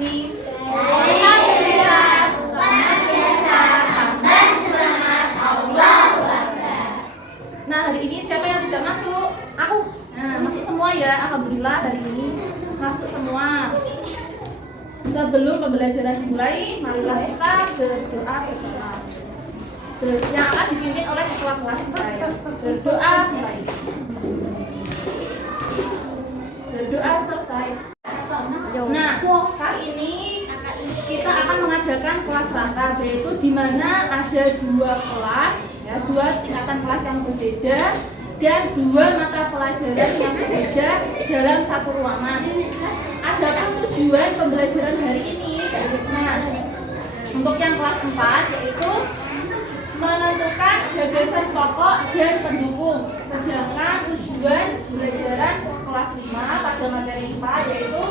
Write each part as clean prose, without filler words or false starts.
ini? Alhamdulillah, luar biasa, tambah semangat, Allahu Akbar. Nah, hari ini siapa yang tidak masuk? Aku. Nah, masuk semua ya, alhamdulillah hari ini masuk semua. Sebelum pembelajaran dimulai, marilah kita berdoa bersama. Yang akan dipimpin oleh ketua kelas saya. Berdoa mulai. Berdoa selesai. Nah, kali ini kita akan mengadakan kelas rangka, yaitu di mana ada dua kelas, ya, dua tingkatan kelas yang berbeda dan dua mata pelajaran yang berbeda dalam satu ruangan. Adapun tujuan pembelajaran hari ini, nah, untuk yang kelas 4 yaitu menentukan gagasan pokok dan pendukung. Sedangkan tujuan pembelajaran kelas 5 pada materi IPA yaitu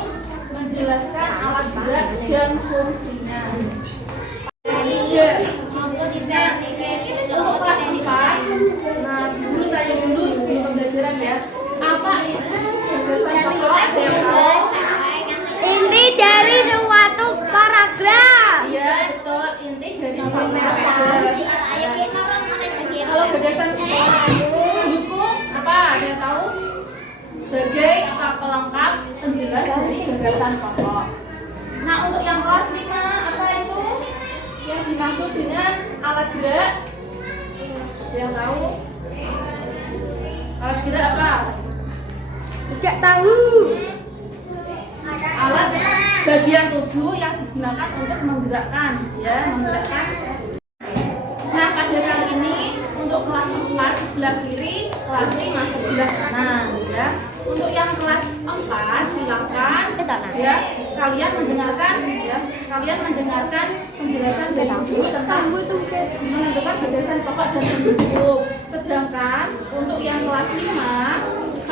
menjelaskan alat berat dan fungsinya. Untuk kelas 4, nah guru tanya dulu sebelum pembelajaran ya, apa itu gagasan pokok? Inti dari suatu paragraf. Iya betul, inti dari suatu paragraf. Kalau gagasan pendukung apa? Ada yang tahu? Sebagai pelengkap penjelas dari gagasan pokok. Nah, untuk yang kelas 5 apa itu? Yang dimaksud dengan alat gerak? Ada yang tahu? Alat gerak apa? Tidak tahu. Alat bagian tubuh yang digunakan untuk menggerakkan, ya, menggerakkan. Nah, pada kali ini untuk kelas 4 sebelah kiri, kelas 5 sebelah kanan, ya. Untuk yang kelas 4 silakan, ya, kalian mendengarkan penjelasan dari guru tentang menentukan gagasan pokok dan pendukung. Sedangkan untuk yang kelas 5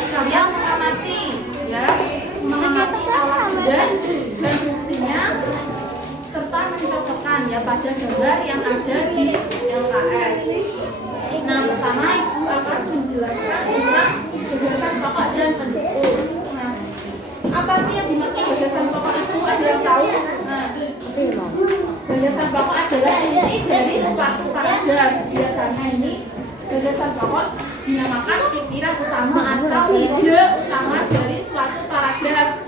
kalian mengamati, ya, mengamati alat berat dan fungsinya serta mencocokkan, ya, pada gambar yang ada di LKS. Nah, pertama Ibu akan menjelaskan tentang gagasan pokok dan pendukung. Nah, apa sih yang dimaksud gagasan pokok itu? Ada yang tahu? Nah, gagasan pokok adalah inti dari suatu paragraf. Biasanya ini gagasan pokok dinamakan pikiran utama atau ide utama dari suatu paragraf,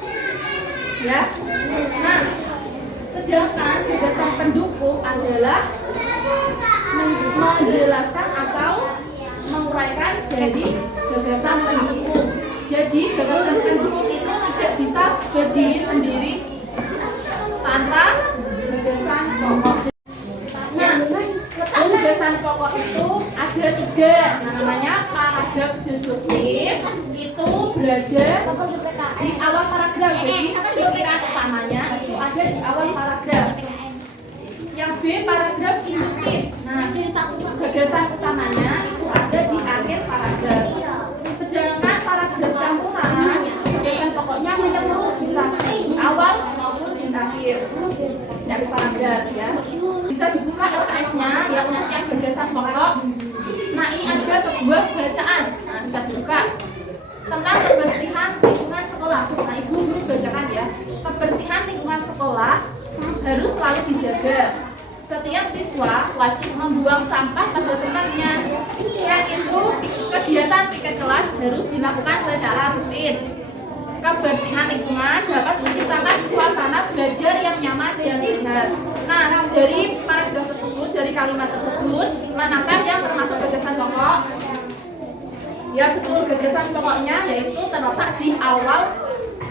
ya. Nah, sedangkan gagasan pendukung adalah menjelaskan atau menguraikan dari gagasan pendukung. Jadi gagasan pendukung itu tidak bisa berdiri sendiri tanpa gagasan pokok. Nah, gagasan pokok itu ada 3. Nah, namanya paragraf deduktif. Itu berada di awal paragraf. Jadi pikiran utamanya itu ada di awal paragraf. Yang B paragraf induktif. Nah, gagasan utamanya itu ada di akhir paragraf. Sedangkan paragraf campuran itu gagasan pokoknya menyeluruh, bisa di awal maupun di akhir dari paragraf, ya. Bisa dibuka LKS-nya, ya, untuk yang gagasan pokok. Nah, ini ada sebuah bacaan. Nah, bisa dibuka tentang kebersihan lingkungan sekolah. Nah, Ibu bacakan ya. Kebersihan lingkungan sekolah harus selalu dijaga. Setiap siswa wajib membuang sampah pada tempatnya. Selain itu, kegiatan piket kelas harus dilakukan secara rutin. Kebersihan lingkungan dapat menciptakan suasana belajar yang nyaman dan sehat. Nah, dari paragraf tersebut, dari kalimat tersebut, manakah yang termasuk gagasan pokok? Ya betul, gagasan pokoknya yaitu terletak di awal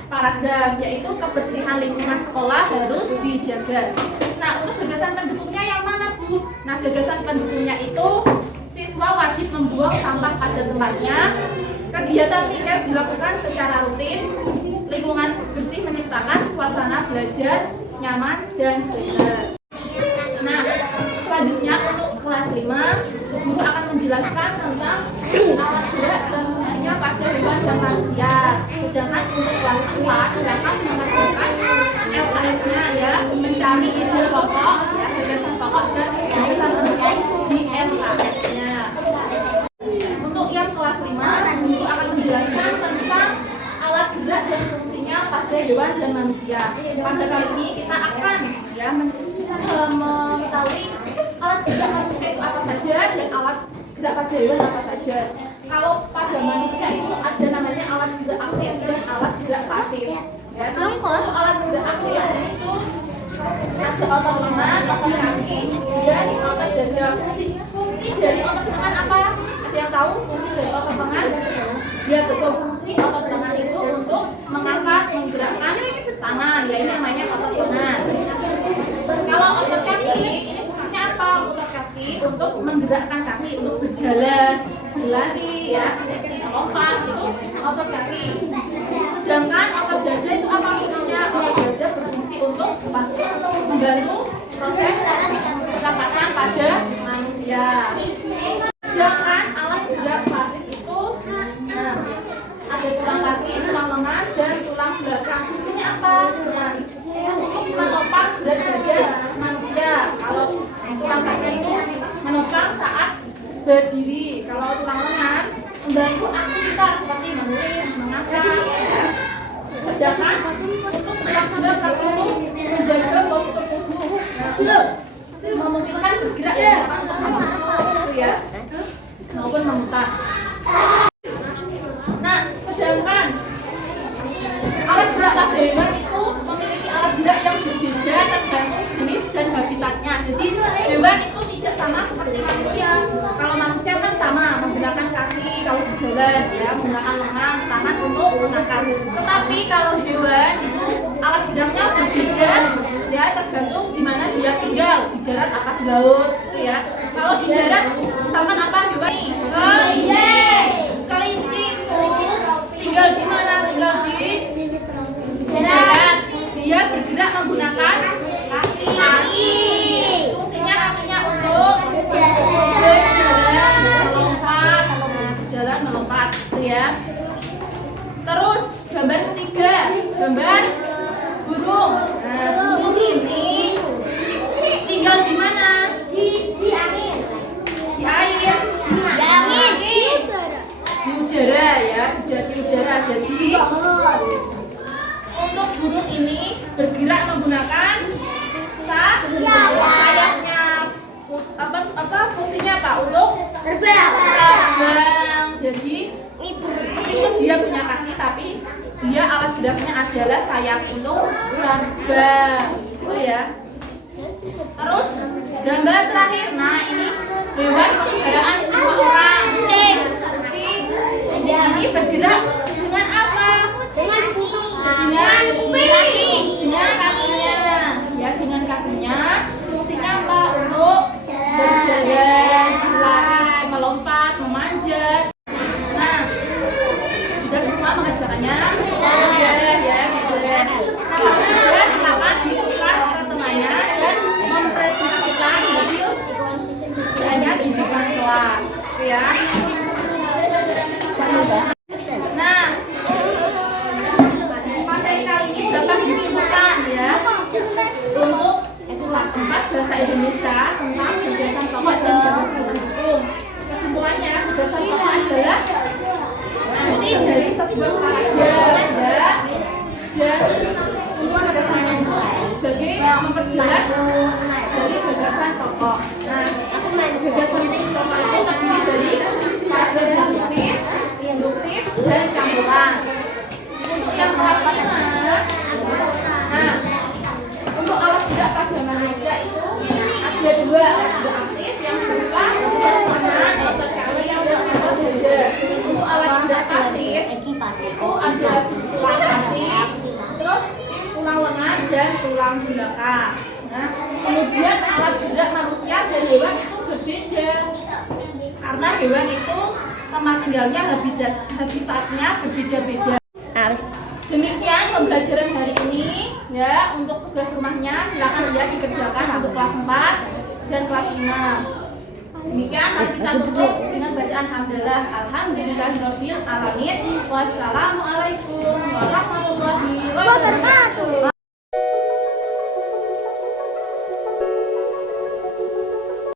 paragraf, yaitu kebersihan lingkungan sekolah harus dijaga. Nah, untuk gagasan pendukungnya yang mana, Bu? Nah, gagasan pendukungnya itu siswa wajib membuang sampah pada tempatnya. Kegiatan piket dilakukan secara rutin. Lingkungan bersih menciptakan suasana belajar nyaman dan sehat. Nah, selanjutnya untuk kelas 5, guru akan menjelaskan tentang alat berat dan fungsinya pada hewan dan manusia. Sedangkan untuk kelas 4 silakan mengerjakan LKS-nya, ya, mencari ide pokok, ya, gagasan pokok dan gagasan pendukung di LKS-nya. Untuk yang kelas 5, guru akan menjelaskan tentang alat gerak dan fungsinya pada hewan dan manusia. Pada kali ini kita akan ya mengetahui alat gerak manusia itu apa saja dan alat gerak pada hewan apa saja. Kalau pada manusia itu ada namanya alat gerak aktif dan alat gerak pasif. Ya, untuk alat gerak aktif itu ada otot lengan, otot kaki, dan otot dada. Fungsi dari otot lengan apa? Ada yang tahu fungsi dari otot lengan? Ya betul, fungsi otot lengan itu untuk mengangkat, menggerakkan tangan. Ya ini namanya otot lengan. Kalau otot kaki ini fungsinya apa? Otot kaki untuk menggerakkan kaki, untuk berjalan, berlari, ya, melompat itu otot kaki. Sedangkan otot dada itu apa fungsinya? Otot dada berfungsi untuk membantu proses pernapasan pada manusia. Sedangkan alat gerak pasif itu ada tulang kaki, tulang lengan, dan tulang belakang. Fungsinya apa? Untuk menopang berat badan manusia. Kalau tulang kaki itu menopang saat berdiri. Kalau tulang lengan membantu aktivitas seperti menulis, mengangkat. Sedangkan untuk tulang belakang itu menjaga postur tubuh, memungkinkan bergerak ya, maupun memutar. Nah, sedangkan alat gerak pada hewan itu memiliki alat gerak yang berbeda tergantung jenis dan habitatnya. Jadi hewan itu tidak sama seperti manusia. Kalau manusia kan sama menggunakan kaki kalau berjalan, ya, menggunakan lengan, tangan untuk mengangkat. Tetapi kalau hewan itu alat geraknya berbeda, ya, tergantung di mana dia tinggal, di darat apa di laut, gitu ya. Kalau di darat, misalkan apa hewan ini? Kelinci itu tinggal di mana? Tinggal di darat. Dia bergerak menggunakan kaki. Fungsinya kakinya untuk berjalan, melompat, berjalan, melompat, gitu ya. Terus gambar ketiga, gambar burung. Nah, burung ini tinggal di mana? Di air. Di air. Di udara, ya, di udara. Jadi untuk burung ini bergerak menggunakan sayapnya. Apa fungsinya apa? Untuk terbang. Jadi meskipun dia punya kaki, tapi dia alat geraknya adalah sayap untuk terbang, gitu ya. Terus gambar terakhir, nah ini hewan peliharaan semua orang, kucing. Ini bergerak dengan apa? Dengan kakinya, ya, dengan kakinya. Fungsinya apa? Untuk berjalan, berlari, melompat, memanjat. Nah, sudah semua mengerjakannya? Ya, sudah. Kalau sudah, silakan ditukar ke temannya dan mempresentasikan hasil kerjanya di depan kelas, ya. Nah, materi kali ini dapat disimpulkan, ya, untuk kelas 4 bahasa Indonesia tentang gagasan pokok dan gagasan pendukung. Kesimpulannya, gagasan pokok adalah inti dari sebuah paragraf, ya, untuk gagasan pendukung sebagai memperjelas dari gagasan pokok. Nah, gagasan pokok itu terdiri dari paragraf deduktif, induktif, dan campuran. Untuk yang kelas 5, nah, untuk alat gerak pada manusia itu ada dua, ada aktif yang berupa otot lengan, otot kaki, dan otot dada. Untuk alat gerak pasif itu ada tulang kaki, terus tulang lengan dan tulang belakang. Nah, kemudian alat gerak manusia dan hewan itu berbeda karena hewan itu tempat tinggalnya, habitatnya berbeda-beda. Demikian pembelajaran hari ini, ya. Untuk tugas rumahnya silakan ya dikerjakan untuk kelas 4 dan kelas 5. Demikian, mari kita tutup dengan bacaan hamdalah. Alhamdulillahirabbil alamin. Wassalamualaikum warahmatullahi wabarakatuh.